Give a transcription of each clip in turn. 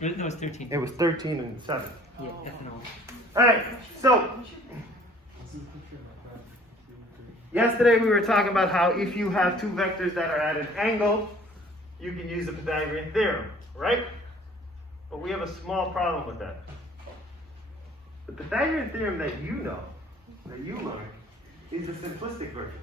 No, it was 13. It was 13 and 7. Yeah, ethanol. Alright, so yesterday we were talking about how if you have two vectors that are at an angle, you can use the Pythagorean theorem, right? But we have a small problem with that. The Pythagorean theorem that you know, that you learned, is the simplistic version.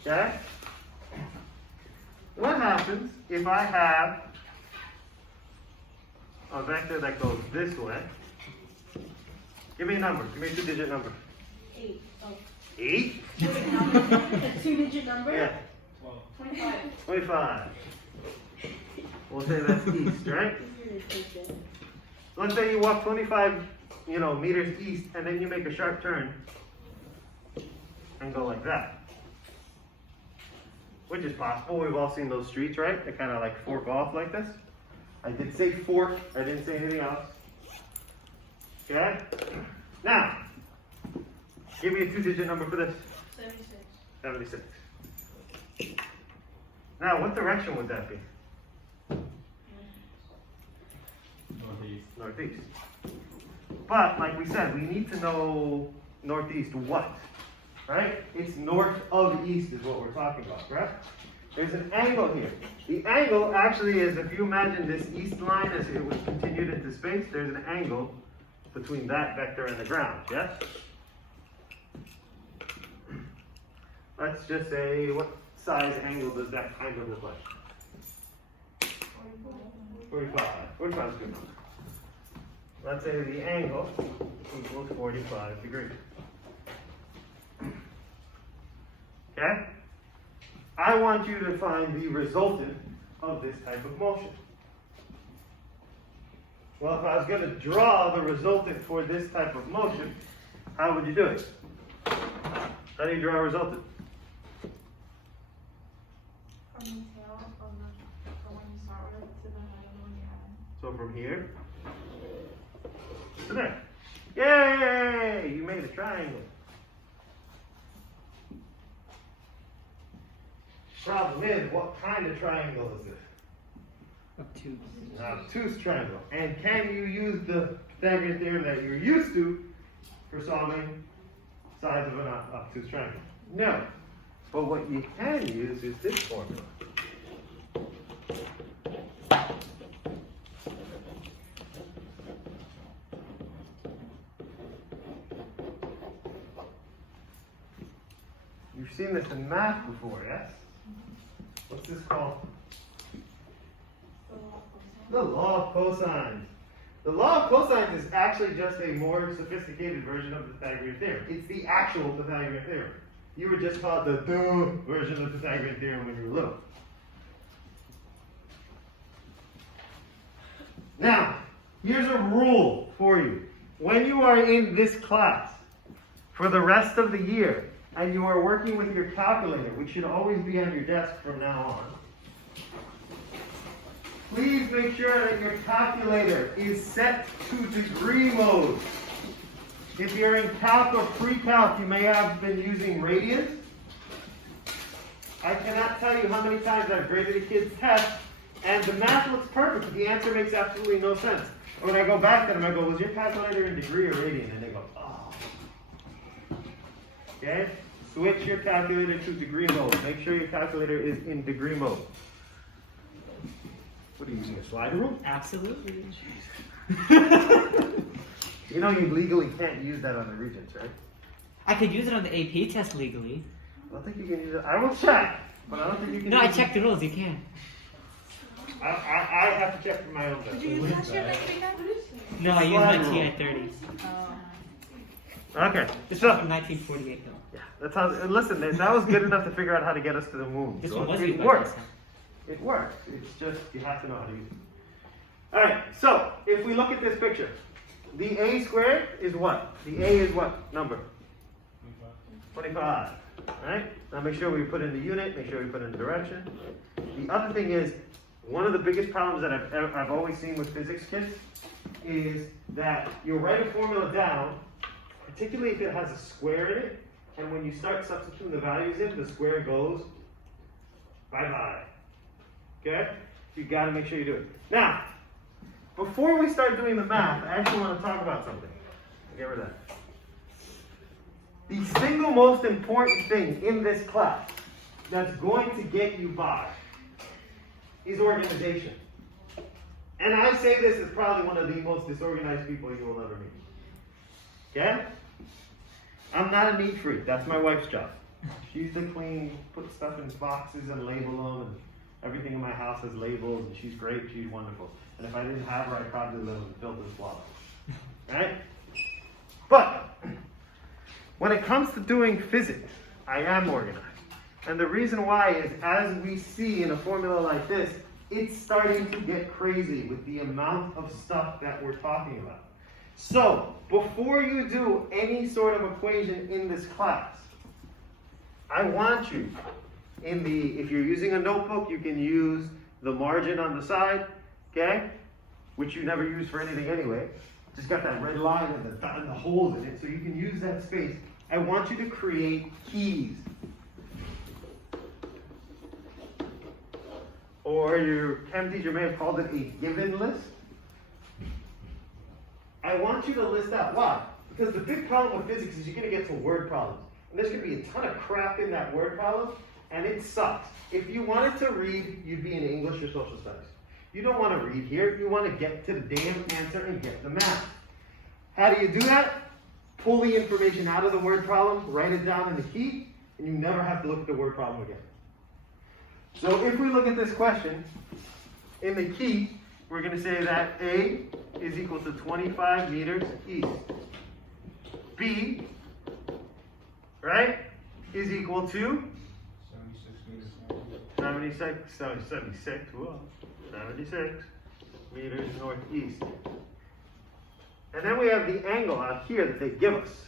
Okay? What happens if I have a vector that goes this way? Give me a number. Give me a two-digit number. 8. Oh. 8? A two-digit number? Yeah. 25. 25. We'll say that's east, right? Let's say you walk 25, meters east, and then you make a sharp turn and go like that. Which is possible. We've all seen those streets, right? They kind of like fork off like this. I did say fork. I didn't say anything else. Okay? Now, give me a two-digit number for this. 76. 76. Now, what direction would that be? Northeast. Northeast. But, like we said, we need to know northeast what? Right? It's north of east is what we're talking about, correct? There's an angle here. The angle actually is, if you imagine this east line as it was continued into space, there's an angle between that vector and the ground, yes? Let's just say, what size angle does that kind of look like? 45. 45 is good. Let's say the angle equals 45 degrees. Okay? I want you to find the resultant of this type of motion. Well, if I was going to draw the resultant for this type of motion, how would you do it? How do you draw a resultant? From the tail from when you start with to the head of when you end. So from here to there. Yay! You made a triangle. Problem is, what kind of triangle is this? Obtuse. An obtuse triangle. And can you use the Pythagorean theorem that you're used to for solving sides of an obtuse triangle? No. But what you can use is this formula. You've seen this in math before, yes? What's this called? The law of cosines. The law of cosines is actually just a more sophisticated version of the Pythagorean theorem. It's the actual Pythagorean theorem. You were just taught the version of the Pythagorean theorem when you were little. Now, here's a rule for you. When you are in this class for the rest of the year, and you are working with your calculator, which should always be on your desk from now on, please make sure that your calculator is set to degree mode. If you're in calc or pre-calc, you may have been using radians. I cannot tell you how many times I've graded a kid's test, and the math looks perfect. The answer makes absolutely no sense. And when I go back to them, I go, was your calculator in degree or radian? And they go, oh. Okay? Switch your calculator to degree mode. Make sure your calculator is in degree mode. What are you using, a slider rule? Absolutely. You know you legally can't use that on the Regents, right? I could use it on the AP test legally. I don't think you can use it. I will check, but I don't think you can No, I use checked the rules. You can. I have to check for my own test. Did you use last year like we got? No, I used Slide my rule. TI 30. Okay, This so was from 1948 though. yeah, that's how. Listen, that was good enough to figure out how to get us to the moon. This So one was it used by works. myself. It works. It's just you have to know how to use it. All right. So if we look at this picture, the a squared is what? The a is what number? 25. All right. Now make sure we put in the unit. Make sure we put in the direction. The other thing is, one of the biggest problems that I've always seen with physics kids is that you'll write a formula down, particularly if it has a square in it, and when you start substituting the values in, the square goes bye-bye. Okay? You got to make sure you do it. Now, before we start doing the math, I actually want to talk about something. Get rid of that. The single most important thing in this class that's going to get you by is organization. And I say this as probably one of the most disorganized people you will ever meet. Okay? I'm not a neat freak. That's my wife's job. She's the clean, put stuff in boxes and label them, and everything in my house has labels, and she's great, she's wonderful. And if I didn't have her, I'd probably live in filth and squalor. Right? But when it comes to doing physics, I am organized. And the reason why is, as we see in a formula like this, it's starting to get crazy with the amount of stuff that we're talking about. So, before you do any sort of equation in this class, I want you, if you're using a notebook, you can use the margin on the side, okay? Which you never use for anything anyway. Just got that red line and the holes in it, so you can use that space. I want you to create keys. Or your chem teacher may have called it a given list. I want you to list out. Why? Because the big problem with physics is you're going to get to word problems. And there's going to be a ton of crap in that word problem, and it sucks. If you wanted to read, you'd be in English or social studies. You don't want to read here. You want to get to the damn answer and get the math. How do you do that? Pull the information out of the word problem, write it down in the key, and you never have to look at the word problem again. So if we look at this question, in the key, we're going to say that A is equal to 25 meters east. B, right, is equal to 76 meters northeast. And then we have the angle out here that they give us.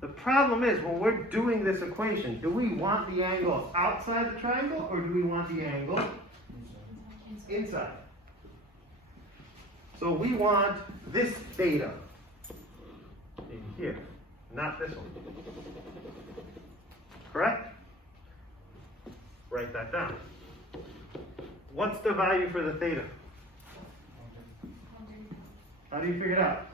The problem is, when we're doing this equation, do we want the angle outside the triangle, or do we want the angle inside? So we want this theta in here, not this one. Correct? Write that down. What's the value for the theta? How do you figure it out?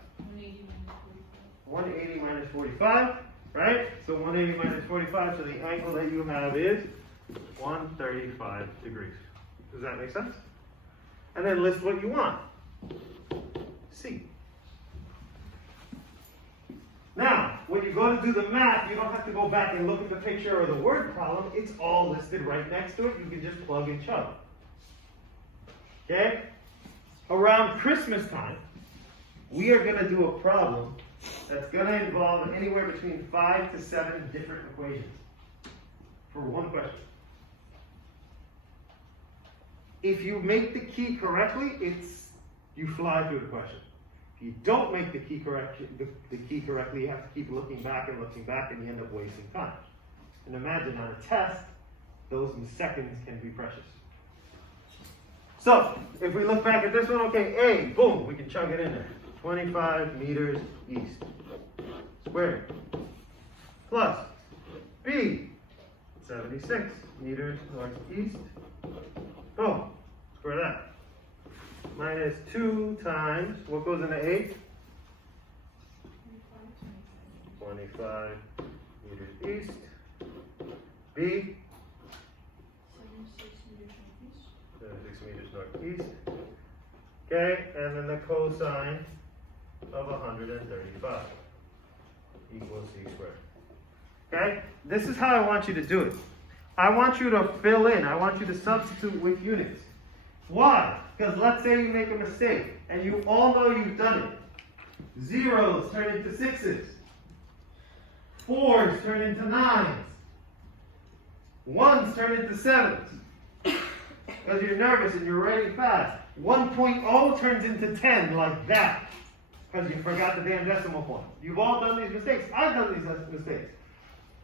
180 minus 45, right? So 180 minus 45, so the angle that you have is 135 degrees. Does that make sense? And then list what you want. C. Now, when you go to do the math, you don't have to go back and look at the picture or the word problem. It's all listed right next to it. You can just plug and chug. Okay? Around Christmas time, we are going to do a problem that's going to involve anywhere between 5 to 7 different equations for one question. If you make the key correctly, you fly through the question. If you don't make the key correctly, you have to keep looking back, and you end up wasting time. And imagine on a test, those seconds can be precious. So, if we look back at this one, okay, A, boom, we can chug it in there. 25 meters east squared. Plus B, 76 meters northeast. Boom, square that. Minus 2 times, what goes into A? 25 meters east. B, 76 meters northeast. Okay, and then the cosine of 135 equals C squared. Okay, this is how I want you to do it. I want you to fill in. I want you to substitute with units. Why? Because let's say you make a mistake, and you all know you've done it. Zeros turn into 6s. 4s turn into 9s. 1s turn into 7s. Because you're nervous and you're writing fast. 1.0 turns into 10 like that. Because you forgot the damn decimal point. You've all done these mistakes. I've done these mistakes.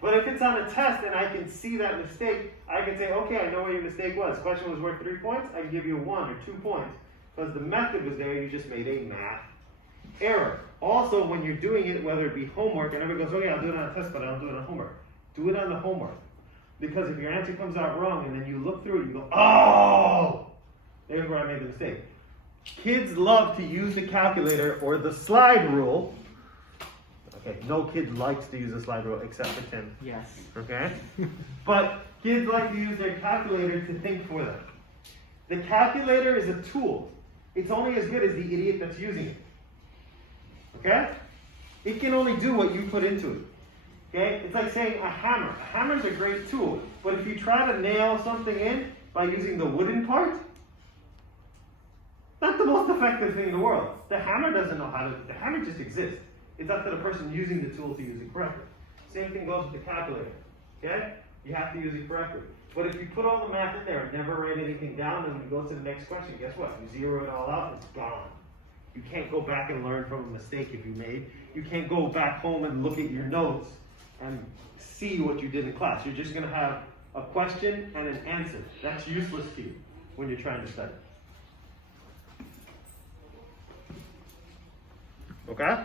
But if it's on a test and I can see that mistake, I can say, okay, I know where your mistake was. Question was worth 3 points. I can give you 1 or 2 points. Because the method was there, you just made a math error. Also, when you're doing it, whether it be homework, and everybody goes, oh yeah, I'll do it on a test, but I don't do it on homework. Do it on the homework. Because if your answer comes out wrong and then you look through it, you go, oh, there's where I made the mistake. Kids love to use the calculator or the slide rule. Okay, no kid likes to use the slide rule except for Tim. Yes. Okay? But kids like to use their calculator to think for them. The calculator is a tool. It's only as good as the idiot that's using it. Okay? It can only do what you put into it. Okay? It's like saying a hammer. A hammer is a great tool, but if you try to nail something in by using the wooden part, not the most effective thing in the world. The hammer doesn't know how to, the hammer just exists. It's up to the person using the tool to use it correctly. Same thing goes with the calculator. Okay? You have to use it correctly. But if you put all the math in there and never write anything down, and when you go to the next question, guess what? You zero it all out, it's gone. You can't go back and learn from a mistake if you made. You can't go back home and look at your notes and see what you did in class. You're just going to have a question and an answer. That's useless to you when you're trying to study. Okay?